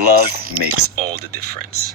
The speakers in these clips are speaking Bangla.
Love makes all the difference.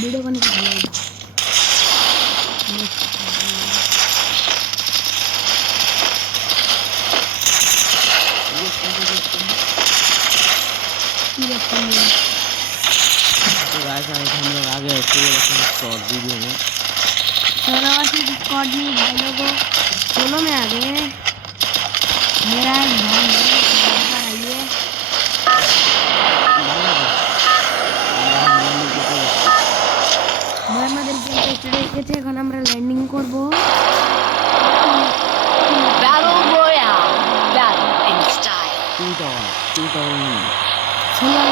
Video বানাতে ভালো লাগে हम लोग आ गए स्कॉट वीडियो में स्क्वाड में भाई लोगों सोलो में आ गए मेरा एक भाई आइए मैं আমাদের গেমে চলে এসেছে এখন আমরা ল্যান্ডিং করব Battle Royale. Battle in style. Two tower solo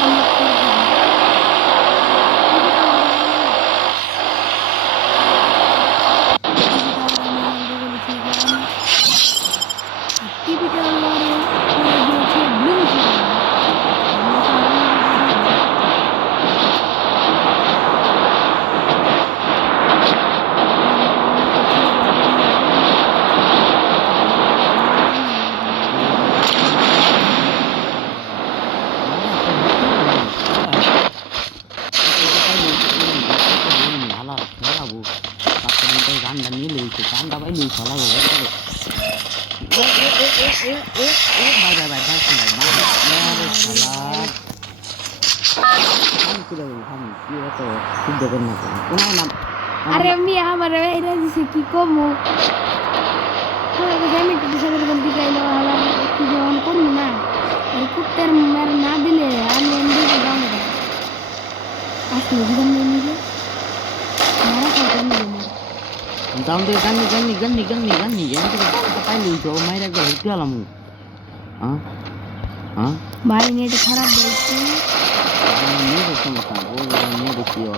अरे मी हमारे एरिया से की कमो थोड़ा तो जाने के दूसरे को बंदी का इलावा हला की जवान करूँ ना और कुत्ते मेरे ना दिले आने अंदर के जाऊँगा असली जीवन में मुझे मारा खाते नहीं मुझे Tahun tu gani yang tu kita lu jo mai dah ke hotel lah mu. भाई नेट खराब बैठे Ni tu sama kan, ni tu kio.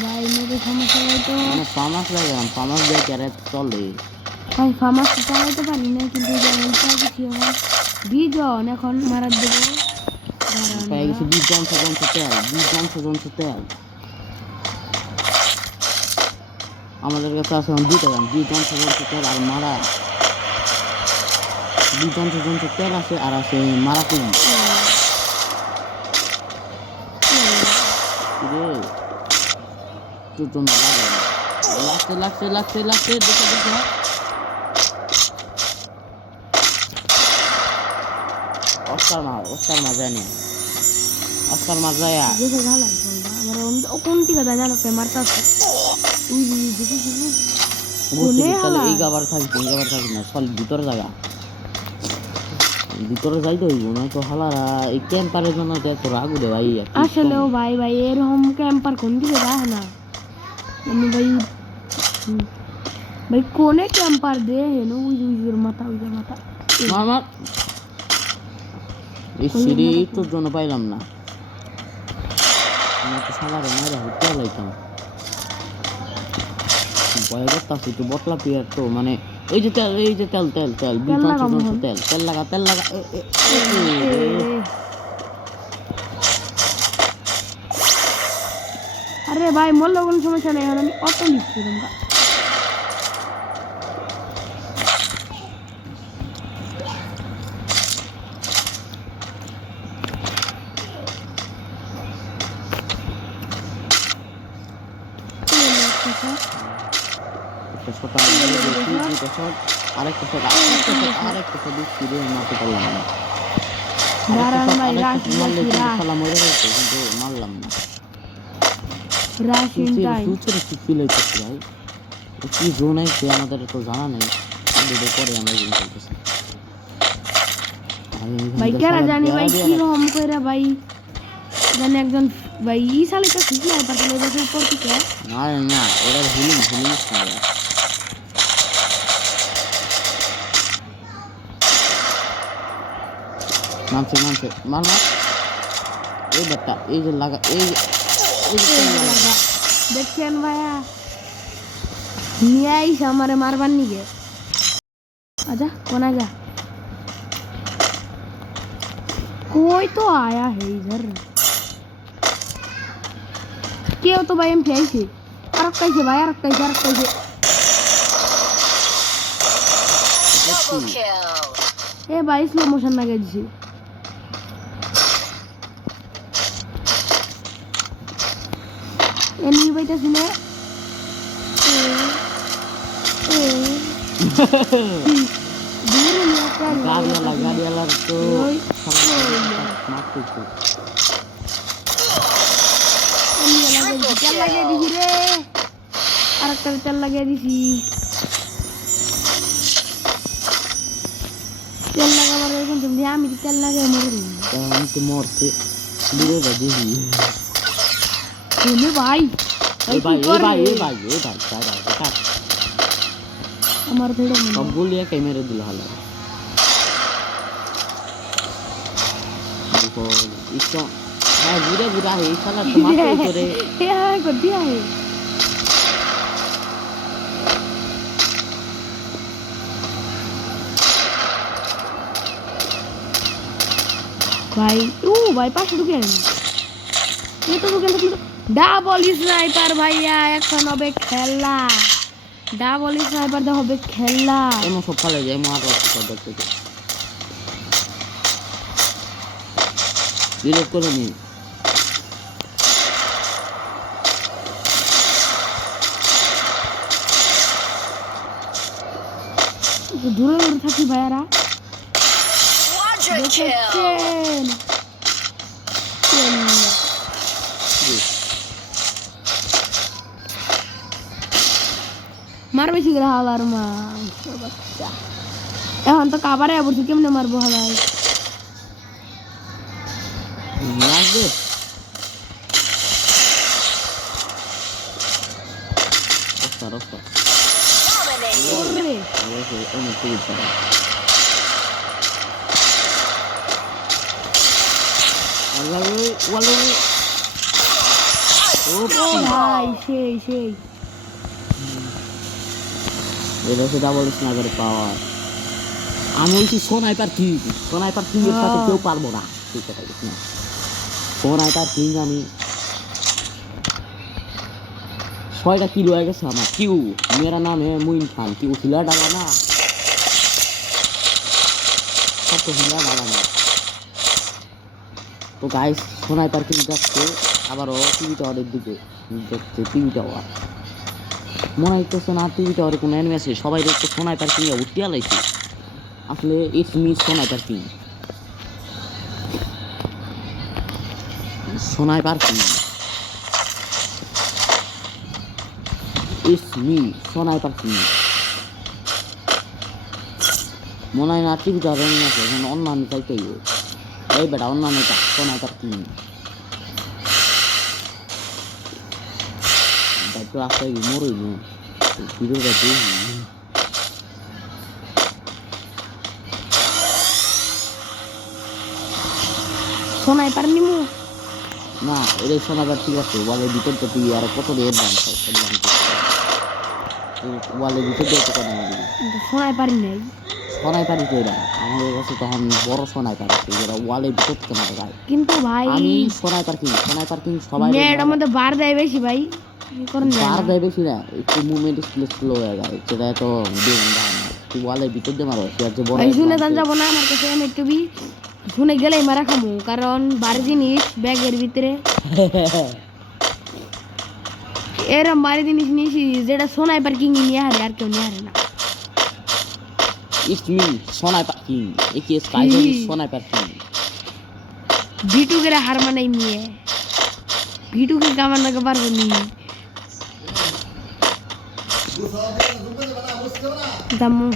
भाई मेरे समस्या है तो Mana pamas lah kan, pamas dia kira tole. भाई फार्मा सिस्टम तो पानी नहीं किंतु जो इंस्टा की थी वो भी जो ने कौन मारा दे Kayak si bijam setel. আমাদের কাছে আছে দুইটা গান বিজন সেজন আর মারা বিজন সেজন তেল আছে আর আছে মারা কুই রে তুই লাগছে দেখো অস্কার মার জানি অস্কার মার যায় जैसे झाला हमारा ओ कौन ती का जाना पे मारता उई देखो बोले हाला এই গাবার থাকবে না সল ভিতরে যাই তো হইব না তো হালারা এই ক্যাম্পারের জন্য এত রাগ উঠে ভাই আসলে ও ভাই এরকম ক্যাম্পার কোন দিকে যায় না আমি ভাই কোনে ক্যাম্পার দে হেন উই মাথা মামা এই সিঁড়ি তোর জন্য পাইলাম না আমি তো সালারে মারা হইতে লাইতাম ভয় করতেছি তো বটলা পিয়ার তো মানে এই যে তেল তেল লাগা আরে ভাই মোর লোক কোনো সমস্যা নেই আমি অটো লিখছি তোমরা আরেকটা দিচ্ছি রে মারতে পারলাম না কিন্তু মারলাম না কি জোন আছে আমাদের তো জানা নেই পরে আমরা গেম খেলতেছি ভাই কেরা জানি ভাই কি রকম কইরা ভাই জানি একজন ভাই ই সালে তো ঠিক না পারলে দেখো উপর থেকে না ওরা হিলিং নামছে মার এই বেটা এই যে লাগা এই দেখছেন ভাইয়া নিয়ে আইস আমারে মারবার নিগে আচ্ছা কোন আইগা कोई तो आया है इधर क्यों तो भाई हम कैसे अरे कैसे भाई अरे कैसे Double kill. ए भाई स्लो मोशन लगे जी एनिमी भाई तो सुने दूर नहीं आता गाड़ी वाला तो मारते थे चल लगे दी रे अरे चल लगे दी चल लगा मारे कौन तुम ध्यान में चल लगे मारे हम तो मरते दूर बजे ही ये भाई भाई सारा हमारे थोड़े में अब बोलिए कि मेरे दिल हाल देखो इसका बुरा है साला टमाटर करे यार कर दिया है भाई भाई पास ढुके ये तो ডাবল স্নাইপার ভাইয়া এখন হবে খেলা ডাবল স্নাইপার দে হবে খেলা এমন সব ফেলে যায় মার সব দেখতে রিলোড করে নি দূরে দূরে থাকি ভাইয়ারা Quadra kill. মার বেশি করে হালার মা বাচ্চা এখন তো কাবারে বলছি কেমনে মারবো হালাই লাগবে রস্তা Dominating. রে অনেক তেজ পারে ওয়ালো ও ভাই সেই এটা হচ্ছে ডাবল স্নাইপার পাওয়ার আমি বলছি স্নাইপার কিং এর সাথে কেউ পারবো না ঠিক কথা বলছি না স্নাইপার কিং আমি 6টা কিলো হয়ে গেছে আমার কিউ मेरा नाम है मुइन खान किউ हिला डाला ना सब तो हिला डाला ना তো গাইস স্নাইপার কিং যাচ্ছে আবারও টিভি টাওয়ারের দিকে দেখতে টিভি টাওয়ার মনে হইতেছে না টিভি টাওয়ারে কোনো এনিমি আছে সবাই দেখতে স্নাইপার কিং উঠিয়া লাইছে আসলে it's me sniper king it's me sniper king মনে হয় না টিভি টাওয়ারে এনিমি আছে এখন অন্যান্য চাইতেই এই বেটা অন্যান্য স্নাইপার কিং তো রাস্তায় মরই না ভিডিওটা দেখি স্নাইপার নিমু না এটা শোনাবার ঠিক আছে ওয়ালের ভিতর তো তুই আর কত রেট দাম ওয়ালের ভিতর দিয়ে তো কথা বলি স্নাইপার নেই সোনাইপারি তো এরা আমাদের কাছে তখন বড় সোনাইপার আছে যেটা ওয়ালের ভিতর থেকে মারা যায় কিন্তু ভাই আমি সোনাইপার কিং সবাই এটার মধ্যে বার দেয় বেশি ভাই করেন বার দেয় বেশি না একটু মুভমেন্ট স্লো হয়ে যায় সেটা তো তুই ওয়ালের ভিতর দিয়ে মারো তুই আজকে বড় শুনে দান যাবো না আমার কাছে আমি একটু শুনে গেলেই মারা খামু কারণ বার জিনিস ব্যাগের ভিতরে এরম বাড়ি জিনিস নিয়েছি যেটা স্নাইপার কিং নিয়ে হারে আর কেউ নিয়ে হারে না ইটস মি সোনাইপার কিং একে স্কাইজার সোনাইপার কিং ভিটু করে হার মানাই নিয়ে ভিটু কে কামান না পারবো নি দামু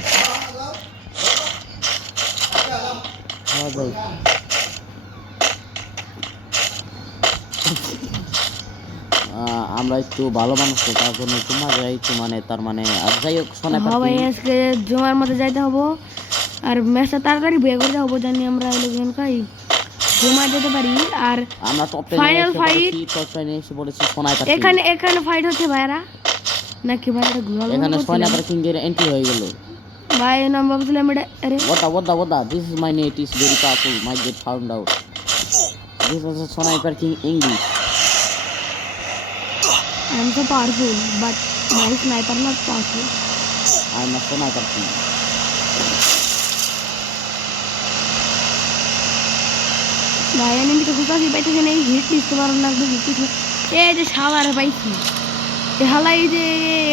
হ্যাঁ ভাই আমরা একটু ভালো মানুষ তো তার জন্য একটু মজা একটু মানে তার মানে আর যাই হোক সোনাইপার হ্যাঁ ভাই আজকে জমার মধ্যে যাইতে হবো আর ম্যাচটা তাড়াতাড়ি বিয়ে করতে হবো জানি আমরা লোকজন খাই জমা যেতে পারি আর আমরা টপ 10 ফাইনাল ফাইট টপ 10 এসে পড়েছি সোনাইপার এখানে ফাইট হচ্ছে ভাইরা নাকি ভাইরা ঘুরালো এখানে সোনাইপার কিং এর এন্ট্রি হয়ে গেল ভাই নাম ভাবছিলাম এটা আরে what the this is my net is very powerful might get found out This was a Sniper King English. I am so powerful, but my sniper not powerful. I'm a Sniper King. ভাই এনিমিকে কোথায় পাইতেছে না হিট লিখতে পারো না একদম হিট এই যে শাওয়ার পাইছি এই হালাই যে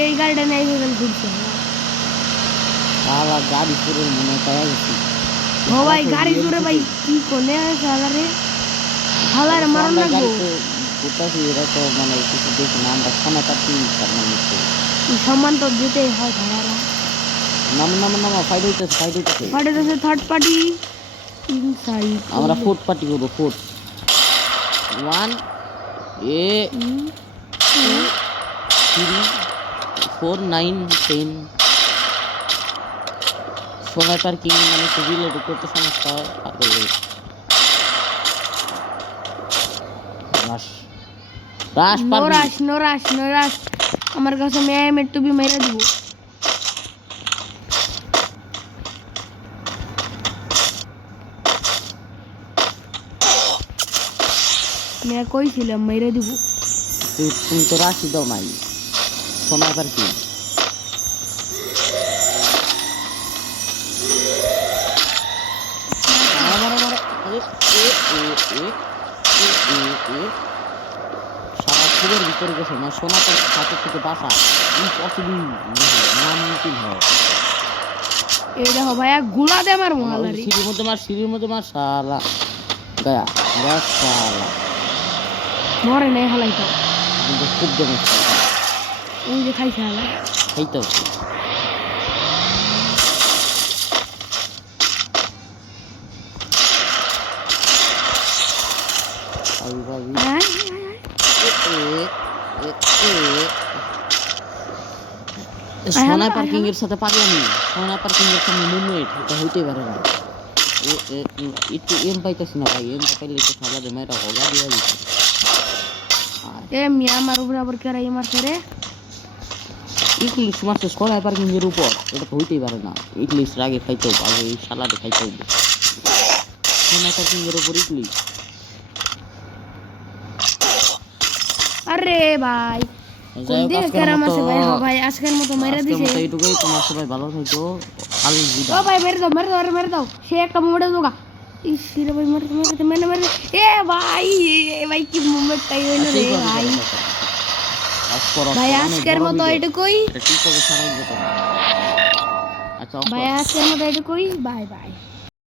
এই গাড়িটা নেই গেল ঘুরছে শালা গাড়ি পুরো মনে পায়া গেছি। ও ভাই গাড়ি জোরে ভাই কি কোনে শালারে হালার মারন না গো কোথায় এরা তো মানে কিছু দেখি না আমরা Sniper King তার মানে সম্মান তো দিতেই হয় ভাইয়ারা নাম ফাইট হইতেছে পার্টি থার্ড পার্টি ইনসাইড আমরা ফোর্থ পার্টি করবো ফোর্থ 1 এ 2 3 4 9 10 Sniper King মানে তো রিলোড করতে সমস্যা হয় পাগল রাশ নো রাশ আমার কাছে মেট তো বি মেরে দিব मैं कोई फिल्म मेरे दिबो তুমি তো রাশি দাও নাই Sniper King সারা খুবের ভিতরে গেছে না সোনাটার সাথে থেকে বাসা ইম্পসিবল নামুমকিন হয় এই দেখো ভাইয়া গুলা দে আমার মহালারি সিঁড়ির মধ্যে মার শালা গায়া শালা মরে নাই হালাই তো কিন্তু খুব ড্যামেজ ওই যে খাইছে হালাই খাইতে হচ্ছে Sniper King এর সাথে পাগলামি Sniper King এর সামনে মুভমেন্ট এটা হইতেই পারে না একটু এম পাইতেছি না ভাই এম পাইলে তো শালা দে মেয়েটা হগা দিয়া দিচ্ছে এ মিয়া আমার উপরে আবার কেরাই মারছে রে ইংলিশ মারছে Sniper King এর উপর এটা তো হইতেই পারে না ইংলিশ আগে খাইতে হবে আগে এই শালাতে খাইতে হবে Sniper King এর উপর ইংলিশ আরে ভাই কোন দিকে কেরাম আছে ভাই হ্যাঁ ভাই আজকের মতো মেরে দিছে এইটুকুই তোমার সবাই ভালো থাকো কাল ও ভাই মেরে দাও সে একটা মোড়ে দোগা ইস রে ভাই মেরে এ ভাই কি মোমেন্ট টাই হইলো রে ভাই ভাই আজকের মতো এটুকুই টিকটকে সারাই যেতে আচ্ছা ভাই আজকের মতো এটুকুই বাই বাই